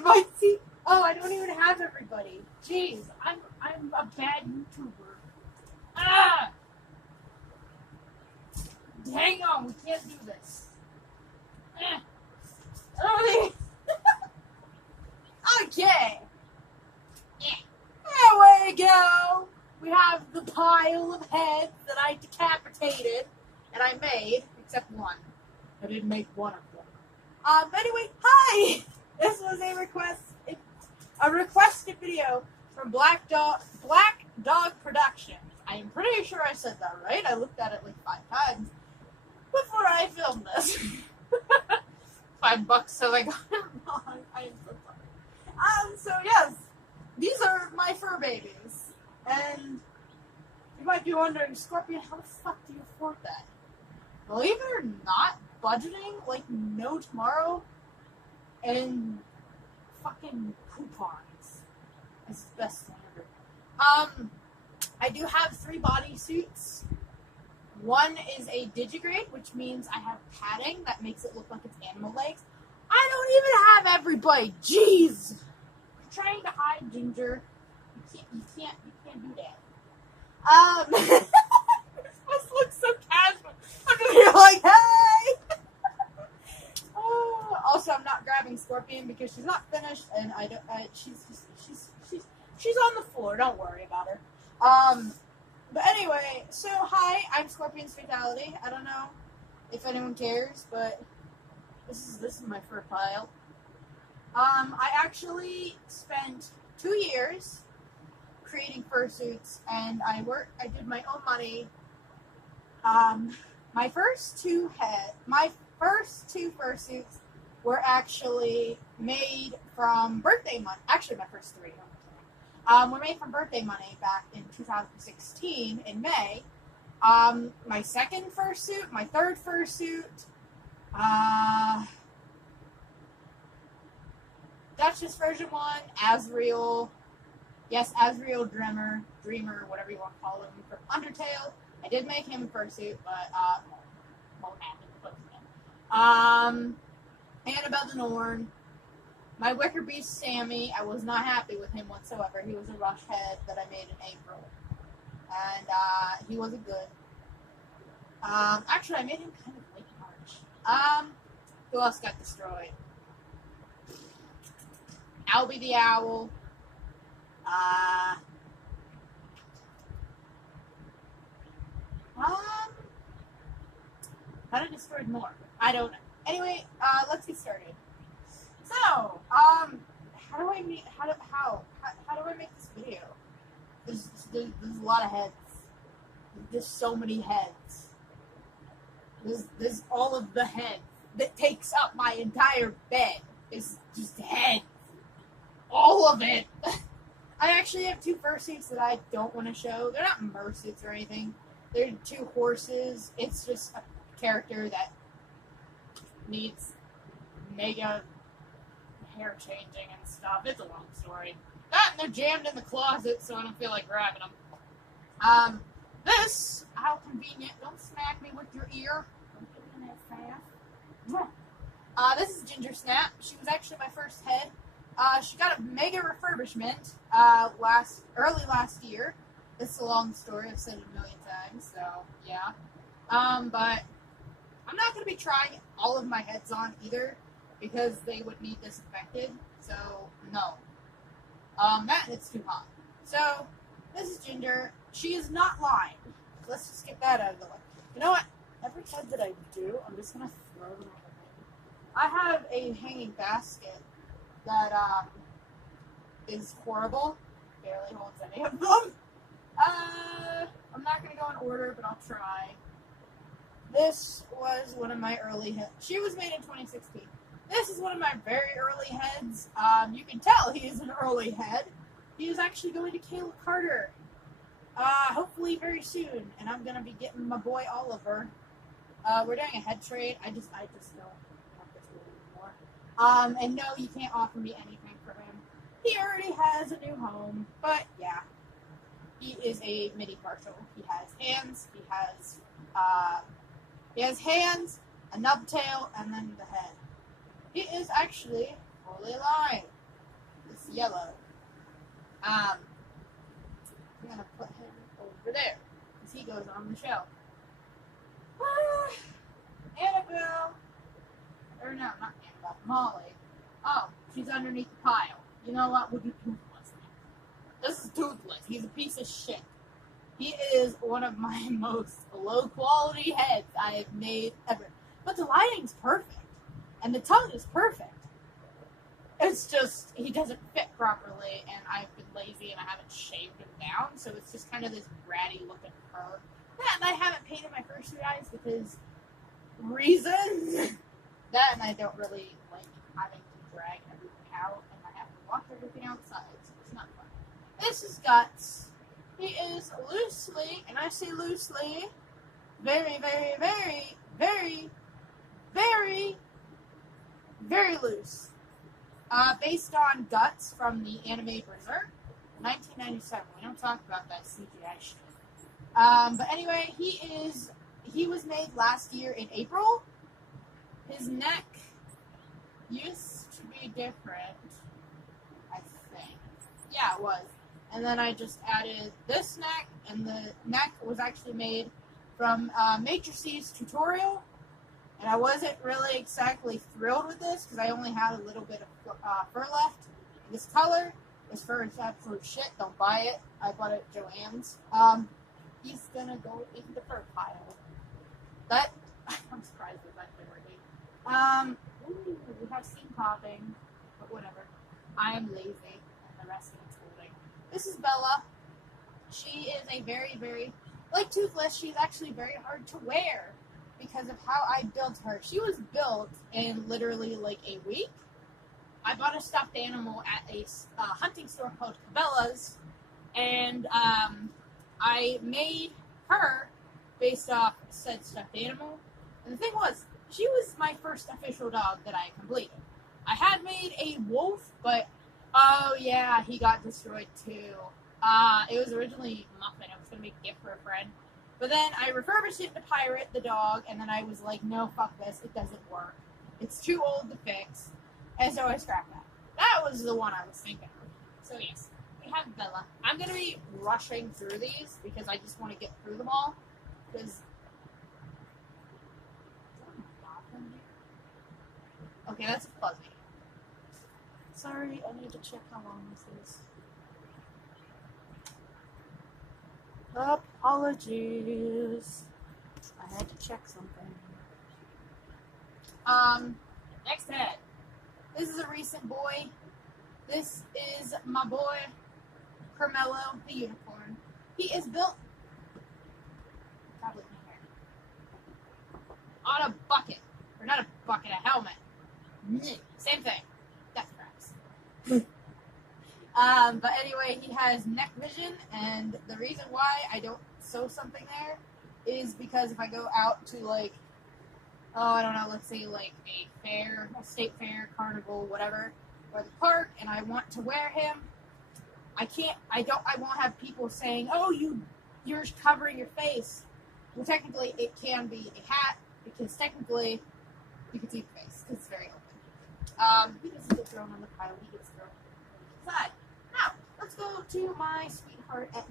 You might see. Oh, I don't even have everybody. Jeez, I'm a bad YouTuber. Ah! Hang on, we can't do this. Okay. There we go. We have the pile of heads that I decapitated and I made, except one. I didn't make one of them. Anyway, hi. This was a requested video from Black Dog Productions. I am pretty sure I said that right. I looked at it like 5 times before I filmed this. $5 so I got it wrong. I am so sorry. So yes, these are my fur babies. And you might be wondering, Scorpion, how the fuck do you afford that? Believe it or not, budgeting like no tomorrow and fucking coupons is the best thing ever. I do have 3 bodysuits. One is a digigrade, which means I have padding that makes it look like it's animal legs. I don't even have everybody. Jeez. I'm trying to hide Ginger. You can't do that. This must look so casual. I'm just here like, hey. Also, I'm not grabbing Scorpion because she's not finished, and she's on the floor. Don't worry about her. But anyway, so hi, I'm Scorpion's Fatality. I don't know if anyone cares, but this is my fur pile. I actually spent 2 years creating fursuits, and I did my own money. My first two fursuits were actually made from birthday money. Actually, my first 3. Were made from birthday money back in 2016 in May. My second fursuit, my third fursuit, Duchess version 1, Azrael. Yes, Azrael Dreamer, whatever you want to call him, from Undertale. I did make him a fursuit, but won't happen. Annabelle the Norn. My Wicker Beast Sammy, I was not happy with him whatsoever. He was a rush head that I made in April. And he wasn't good. Actually, I made him kind of late March. Who else got destroyed? Albie the Owl. How to destroy more? I don't know. Anyway, let's get started. So, how do I make this video? There's a lot of heads. There's so many heads. There's all of the heads that takes up my entire bed. It's just heads. All of it. I actually have 2 fursuits that I don't want to show. They're not mersuits or anything. They're 2 horses. It's just a character that needs mega hair changing and stuff. It's a long story. That and they're jammed in the closet, so I don't feel like grabbing them. This, how convenient. Don't smack me with your ear. Don't get in that fast. This is Ginger Snap. She was actually my first head. She got a mega refurbishment early last year. It's a long story. I've said it a million times, so yeah. But I'm not going to be trying all of my heads on either because they would need disinfected. So no. That it's too hot. So this is Ginger. She is not lying. Let's just get that out of the way. You know what? Every head that I do, I'm just going to throw them away. I have a hanging basket that is horrible. Barely holds any of them. I'm not going to go in order, but I'll try. This was one of my early heads. She was made in 2016. This is one of my very early heads. You can tell he is an early head. He is actually going to Kayla Carter. Hopefully very soon. And I'm going to be getting my boy Oliver. We're doing a head trade. I just don't want this anymore. And no, you can't offer me anything for him. He already has a new home. But yeah. He is a midi partial. He has hands. He has hands, a nub tail, and then the head. He is actually fully alive. yellow. I'm gonna put him over there, because he goes on the shelf. Annabelle, or no, not Annabelle, Molly. Oh, she's underneath the pile. You know what? We'll do Toothless. This is Toothless. He's a piece of shit. He is one of my most low quality heads I have made ever. But the lighting's perfect. And the tongue is perfect. It's just, he doesn't fit properly, and I've been lazy and I haven't shaved him down, so it's just kind of this ratty looking fur. Yeah, and I haven't painted my fursuit eyes because reasons. That, and I don't really like having to drag everything out, and I have to wash everything outside, so it's not fun. This is Guts. He is loosely, and I say loosely, very, very, very, very, very, very loose. Based on Guts from the anime Berserk, 1997. We don't talk about that CGI shit. But anyway, he was made last year in April. His neck used to be different, I think. Yeah, it was. And then I just added this neck, and the neck was actually made from Matrice's tutorial. And I wasn't really exactly thrilled with this because I only had a little bit of fur left. This color, this fur is absolute shit. Don't buy it. I bought it at Joann's. He's gonna go in the fur pile. That I'm surprised with that already. Ooh, we have steam popping, but whatever. I am lazy, and the rest of it's holding. This is Bella. She is a very, very, like Toothless, she's actually very hard to wear because of how I built her. She was built in literally like a week. I bought a stuffed animal at a hunting store called Cabela's, and I made her based off said stuffed animal. And the thing was, she was my first official dog that I completed. I had made a wolf, but oh yeah, he got destroyed too. It was originally Muffin. I was gonna make a gift for a friend. But then I refurbished it to Pirate, the dog, and then I was like, no, fuck this, it doesn't work. It's too old to fix. And so I scrapped that. That was the one I was thinking of. So yes, we have Bella. I'm going to be rushing through these because I just want to get through them all. Because... Okay, that's fuzzy. Sorry, I need to check how long this is. Apologies. I had to check something. Next head. This is a recent boy. This is my boy, Carmelo, the unicorn. He is built probably on a bucket. Or not a bucket, a helmet. Same thing. Death traps. But anyway, he has neck vision, and the reason why I don't sew something there is because if I go out to, like, oh, I don't know, let's say, like, a fair, a state fair, carnival, whatever, or the park, and I want to wear him, I won't have people saying, oh, you're covering your face. Well, technically, it can be a hat, because technically, you can see the face, because it's very open. He doesn't get thrown on the pile, he gets thrown on the side. Now, let's go to my sweetheart at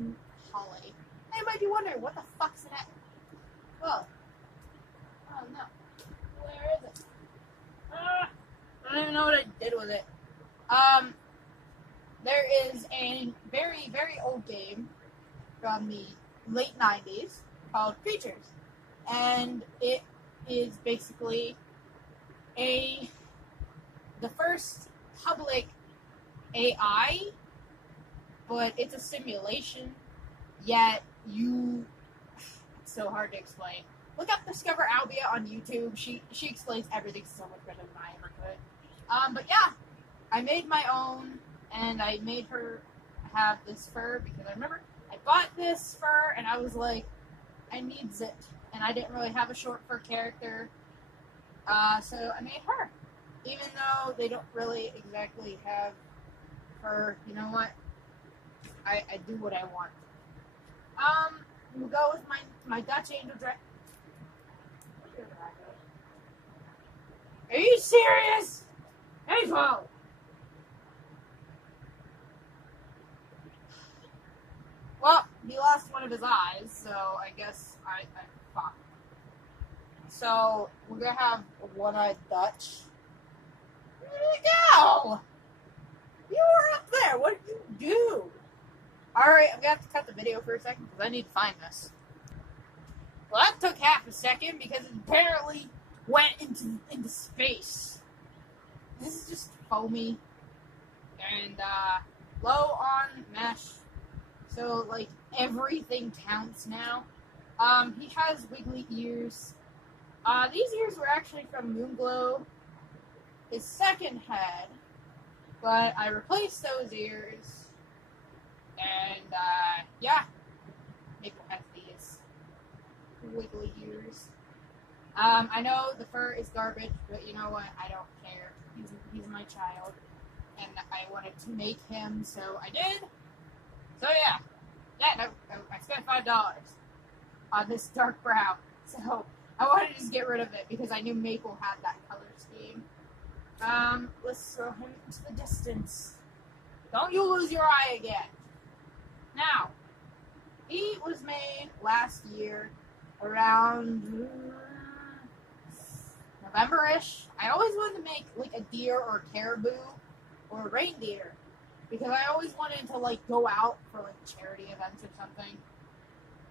Holly. Now, you might be wondering, what the fuck's an at? Well, oh no. Where is it? I don't even know what I did with it. There is a very, very old game from the late 90s called Creatures. And it is basically the first public AI, but it's a simulation, yet it's so hard to explain. Look up Discover Albia on YouTube. She explains everything so much better than I ever could. But yeah, I made my own, and I made her have this fur because I remember I bought this fur, and I was like, I needs it, and I didn't really have a short fur character, so I made her. Even though they don't really exactly have fur, you know what? I do what I want. We'll go with my Dutch Angel dress. Are you serious? Hey, Paul! lost one of his eyes, so I guess I fuck. So we're gonna have a one-eyed Dutch. Where did he go? You were up there. What did you do? Alright, I'm gonna have to cut the video for a second because I need to find this. Well, that took half a second because it apparently went into space. This is just foamy and low on mesh. So like everything counts now. He has wiggly ears. These ears were actually from Moonglow, his second head, but I replaced those ears, and yeah, Maple has these wiggly ears. I know the fur is garbage, but you know what? I don't care. He's my child, and I wanted to make him, so I did. So yeah, no, I spent $5 on this dark brown, so I wanted to just get rid of it because I knew Maple had that color scheme. Let's throw him into the distance. Don't you lose your eye again. Now, he was made last year around November-ish. I always wanted to make like a deer or a caribou or a reindeer because I always wanted to like go out for like charity events or something.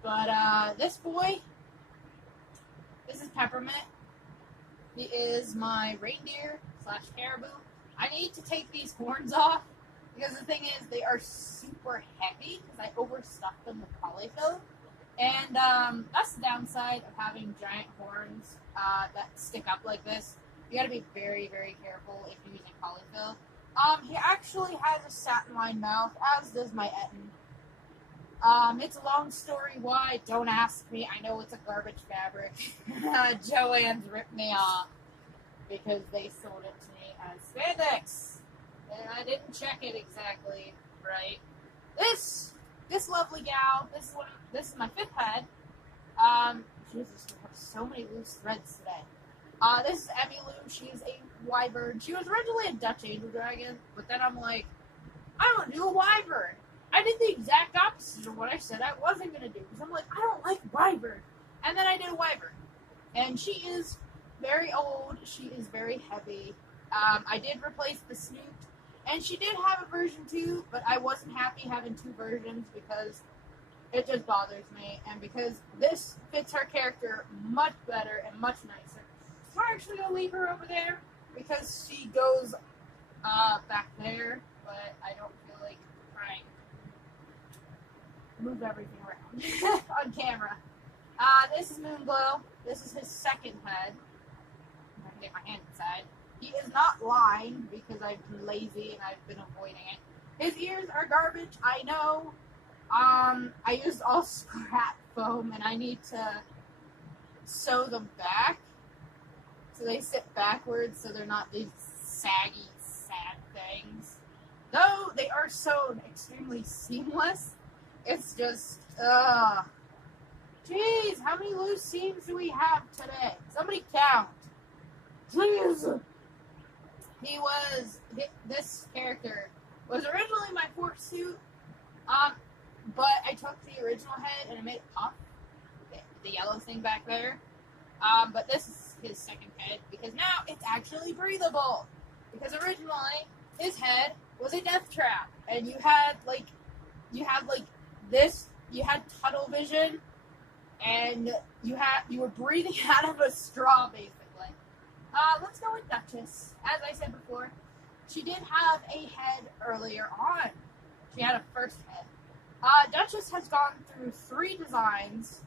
But this boy, this is Peppermint. He is my reindeer / caribou. I need to take these horns off because the thing is they are super heavy because I overstuffed them with polyfill. And that's the downside of having giant horns that stick up like this. You gotta be very, very careful if you're using polyfill. He actually has a satin lined mouth, as does my Etten. It's a long story why, don't ask me. I know it's a garbage fabric. Joann's ripped me off because they sold it to me as spandex. And I didn't check it exactly right. This lovely gal, this is my 5th head. Jesus, we have so many loose threads today. This is Emmylou. She's a wyvern. She was originally a Dutch angel dragon, but then I'm like, I want to do a wyvern. I did the exact opposite of what I said I wasn't going to do. Because I'm like, I don't like wyvern. And then I did a wyvern. And she is very old. She is very heavy. I did replace the snoot. And she did have a version 2, but I wasn't happy having 2 versions because it just bothers me. And because this fits her character much better and much nicer. So I'm actually going to leave her over there because she goes back there. But I don't feel like trying to move everything around on camera. This is Moonglow. This is his 2nd head. I'm going to get my hand inside. He is not lying because I've been lazy and I've been avoiding it. His ears are garbage, I know. I used all scrap foam and I need to sew them back so they sit backwards so they're not these saggy, sad things. Though they are sewn extremely seamless, it's just, Jeez, how many loose seams do we have today? Somebody count. Jeez. This character was originally my Fursuit, but I took the original head and I made it pop, the yellow thing back there, but this is his 2nd head, because now it's actually breathable, because originally his head was a death trap, and you had tunnel vision, and you were breathing out of a straw, basically. Let's go with Duchess. As I said before, she did have a head earlier on. She had a 1st head. Duchess has gone through 3 designs.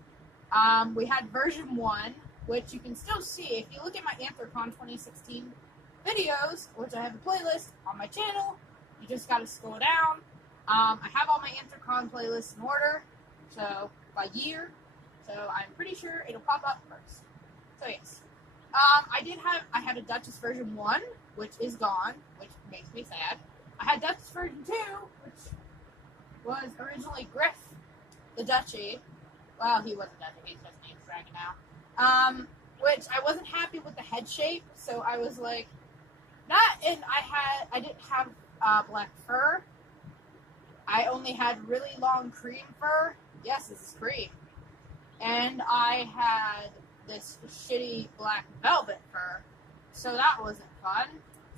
We had version 1, which you can still see if you look at my Anthrocon 2016 videos, which I have a playlist on my channel. You just gotta scroll down. I have all my Anthrocon playlists in order, so by year. So I'm pretty sure it'll pop up first. So yes. I had a Duchess version 1, which is gone, which makes me sad. I had Duchess version 2, which was originally Griff, the Duchy. Well, he wasn't Duchy, he's just named Dragon now. Which I wasn't happy with the head shape, so I was like, I didn't have black fur. I only had really long cream fur, yes, this is cream. And I had this shitty black velvet fur, so that wasn't fun.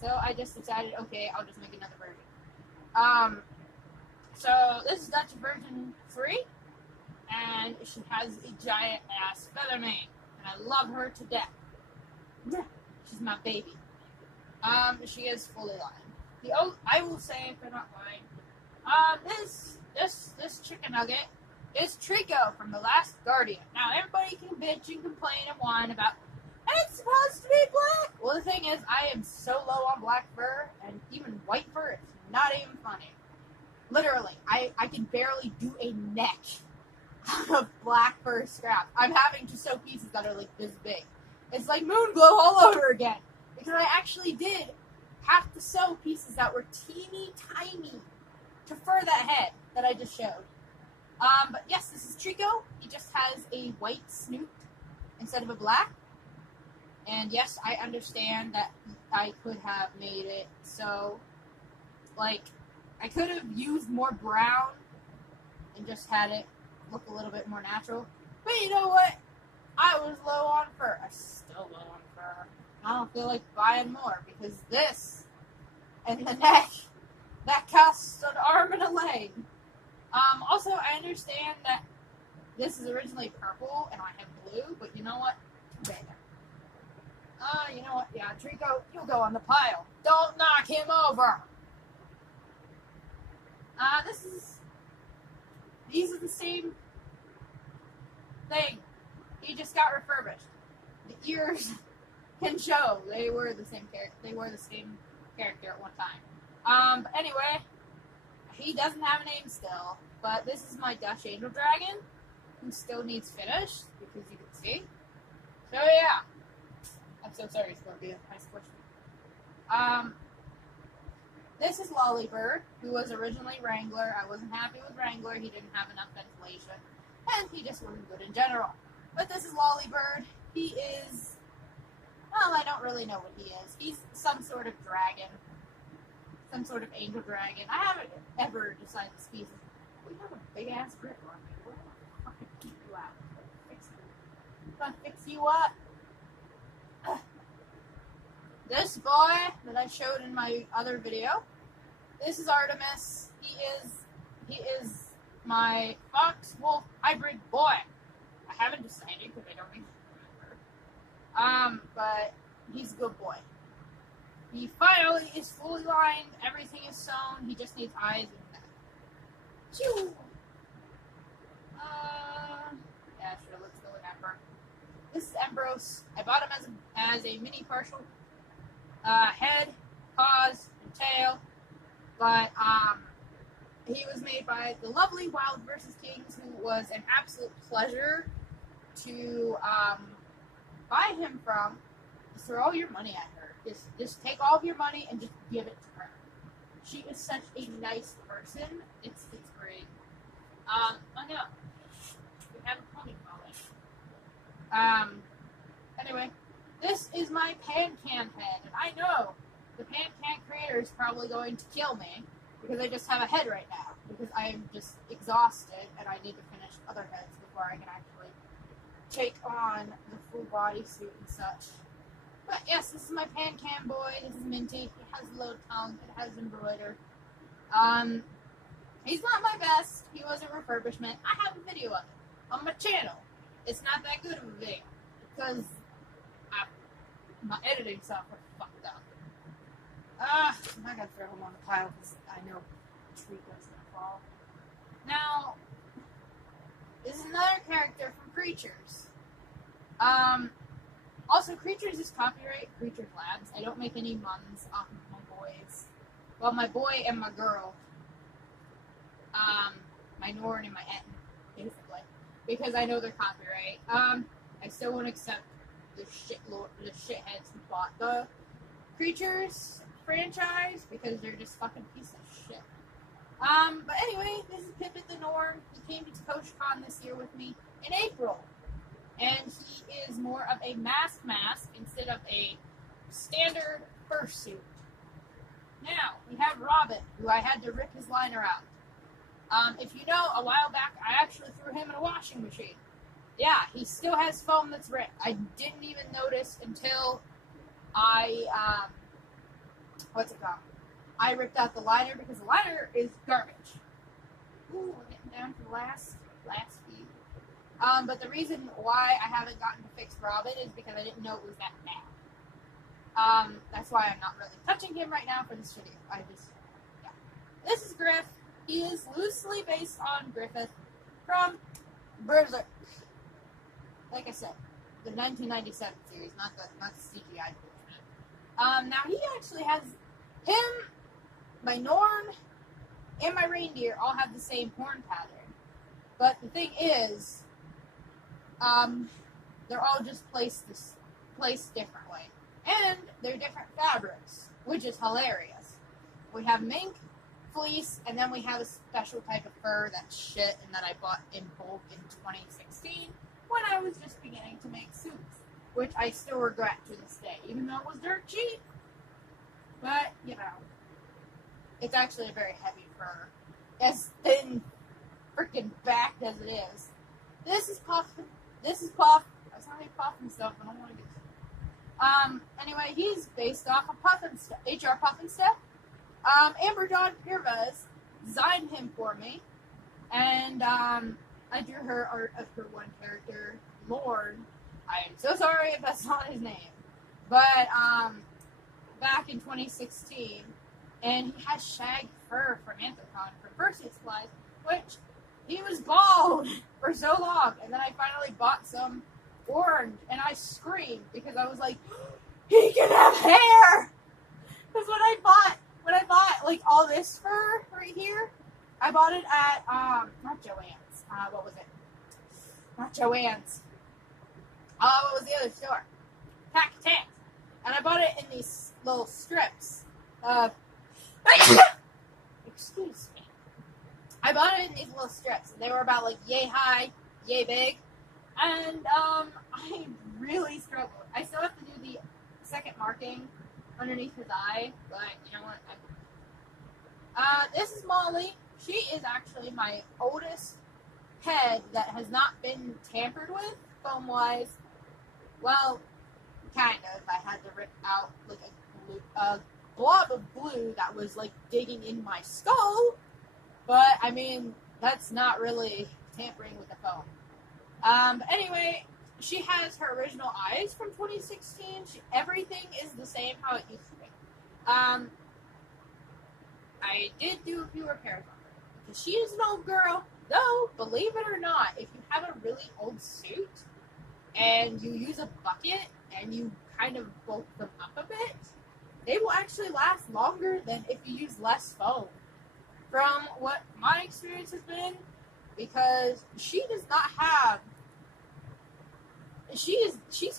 So I just decided, okay, I'll just make another version. So this is Dutch version 3, and she has a giant ass feather mane, and I love her to death. She's my baby. She is fully lined. I will say, if I'm not lying, this chicken nugget is Trico from The Last Guardian. Now, everybody can bitch and complain and whine about, it's supposed to be black! Well, the thing is, I am so low on black fur, and even white fur, it's not even funny. Literally, I can barely do a neck out of black fur scraps. I'm having to sew pieces that are like this big. It's like moon glow all over again. Because I actually did have to sew pieces that were teeny tiny to fur that head that I just showed. But yes, this is Trico. He just has a white snoot instead of a black. And yes, I understand that I could have made it so, like, I could have used more brown and just had it look a little bit more natural. But you know what? I was low on fur. I'm still low on fur. I don't feel like buying more because this and the neck, that costs an arm and a leg. Also, I understand that this is originally purple and I have blue, but you know what? Too bad. You know what? Yeah, Trico, you'll go on the pile. Don't knock him over. These are the same thing. He just got refurbished. The ears can show they were the same character. They were the same character at one time. But anyway, he doesn't have a name still. But this is my Dutch Angel Dragon, who still needs finished because you can see. So yeah, I'm so sorry, Scorpio. I squished it. This is Lollybird, who was originally Wrangler. I wasn't happy with Wrangler. He didn't have enough ventilation, and he just wasn't good in general. But this is Lollybird. He is, well, I don't really know what he is. He's some sort of dragon. Some sort of angel dragon. I haven't ever decided the species. We have a big-ass grip on me. We're gonna fucking keep you out. Fix you. I'm gonna fix you up. This boy that I showed in my other video, this is Artemis. He is my fox-wolf hybrid boy. I haven't decided because I don't even remember. But he's a good boy. He finally is fully lined. Everything is sewn. He just needs eyes and neck. Choo! Yeah, sure. Let's go with Ember. This is Embros. I bought him as a mini partial head, paws, and tail. But he was made by the lovely Wildvskings, who was an absolute pleasure to buy him from. Just throw all your money at her. Just take all of your money and just give it to her. She is such a nice person. It's great. Oh no. We have a pony falling. Anyway, this is my Pan-Can head, and I know the Pan-Can creator is probably going to kill me because I just have a head right now because I am just exhausted and I need to finish other heads before I can actually take on the full bodysuit and such. But yes, this is my Pan-Can boy. This is Minty. He has a little tongue. It has embroider. He's not my best. He was a refurbishment. I have a video of it on my channel. It's not that good of a video because my editing software fucked up. I'm not gonna throw him on the pile because I know Trico's gonna fall. Now, this is another character from Creatures. Also, Creatures is copyright Creatures Labs. I don't make any muns off of my boys. Well, my boy and my girl. My Nord and my Etten, basically. Because I know they're copyright. I still won't accept the shitheads who bought the Creatures franchise because they're just fucking pieces of shit. But anyway, this is Pippin the Norm. He came to ToshCon this year with me in April. And he is more of a mask instead of a standard fursuit. Now, we have Robin, who I had to rip his liner out. If you know, a while back, I actually threw him in a washing machine. Yeah, he still has foam that's ripped. I didn't even notice until I, what's it called? I ripped out the liner because the liner is garbage. Ooh, we're getting down to the last few. But the reason why I haven't gotten to fix Robin is because I didn't know it was that bad. That's why I'm not really touching him right now for this video. Yeah. This is Griff. He is loosely based on Griffith from Berserk. Like I said, the 1997 series, not the CGI version. Now he actually has him, my Norn, and my reindeer all have the same horn pattern. But the thing is, they're all just placed differently. And they're different fabrics, which is hilarious. We have mink, fleece, and then we have a special type of fur that's shit and that I bought in bulk in 2016 when I was just beginning to make suits, which I still regret to this day, even though it was dirt cheap. But, you know, it's actually a very heavy fur. As thin freaking backed as it is. This is Puff. I was saying Puff and stuff, I don't want to get... Anyway, he's based off of Puff and Stuff, HR Puff and Stuff. Amber Dawn Pirvas designed him for me, and, I drew her art of her one character, Lorne. I am so sorry if that's not his name. But, back in 2016, and he has shag fur from Anthropon for Fursuit supplies, which he was bald for so long, and then I finally bought some orange, and I screamed because I was like, he can have hair! Because when I bought like all this fur right here, I bought it at not Joann's. What was it? Not Joann's. What was the other store? Pack-Tanks. And I bought it in these little strips of excuse me. I bought it in these little strips, and they were about like yay high, yay big, and I really struggled. I still have to do the second marking underneath his eye, but you know what? This is Molly. She is actually my oldest head that has not been tampered with, foam-wise. Well, kind of. I had to rip out like a blob of glue that was like digging in my skull, but I mean, that's not really tampering with the foam. But anyway, she has her original eyes from 2016. Everything is the same how it used to be. I did do a few repairs on her because she is an old girl. Though, believe it or not, if you have a really old suit and you use a bucket and you kind of bulk them up a bit, they will actually last longer than if you use less foam. From what my experience has been, because she does not have... She's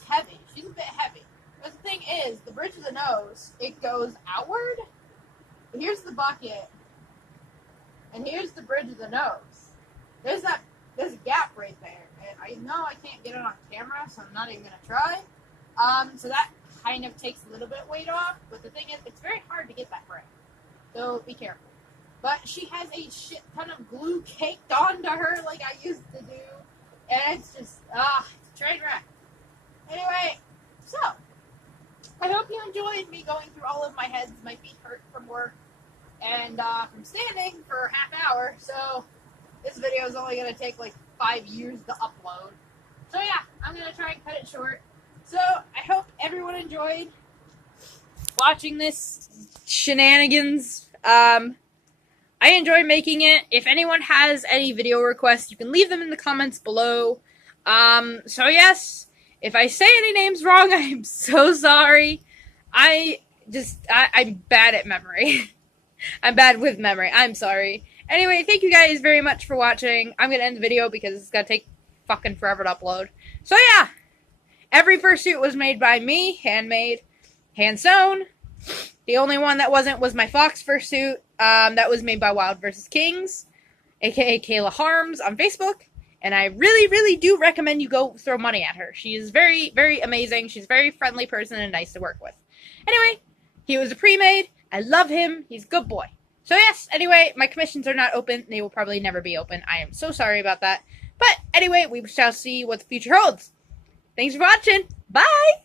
heavy. She's a bit heavy. But the thing is, the bridge of the nose, it goes outward. But here's the bucket. And here's the bridge of the nose. There's a gap right there. And I know I can't get it on camera, so I'm not even going to try. So that kind of takes a little bit of weight off. But the thing is, it's very hard to get that right. So be careful. But she has a shit ton of glue caked onto her like I used to do. And it's just, it's a train wreck. Anyway, so, I hope you enjoyed me going through all of my heads. My feet hurt from work and from standing for a half hour. So, this video is only going to take like 5 years to upload. So yeah, I'm going to try and cut it short. So, I hope everyone enjoyed watching this shenanigans. I enjoyed making it. If anyone has any video requests, you can leave them in the comments below. So yes, if I say any names wrong, I'm so sorry. I'm bad at memory. I'm bad with memory. I'm sorry. Anyway, thank you guys very much for watching. I'm going to end the video because it's going to take fucking forever to upload. So yeah, every fursuit was made by me, handmade, hand sewn. The only one that wasn't was my fox fursuit. That was made by Wildvskings, aka Kayla Harms on Facebook. And I really, really do recommend you go throw money at her. She is very, very amazing. She's a very friendly person and nice to work with. Anyway, he was a pre-made. I love him. He's a good boy. So yes, anyway, my commissions are not open. They will probably never be open. I am so sorry about that. But anyway, we shall see what the future holds. Thanks for watching. Bye!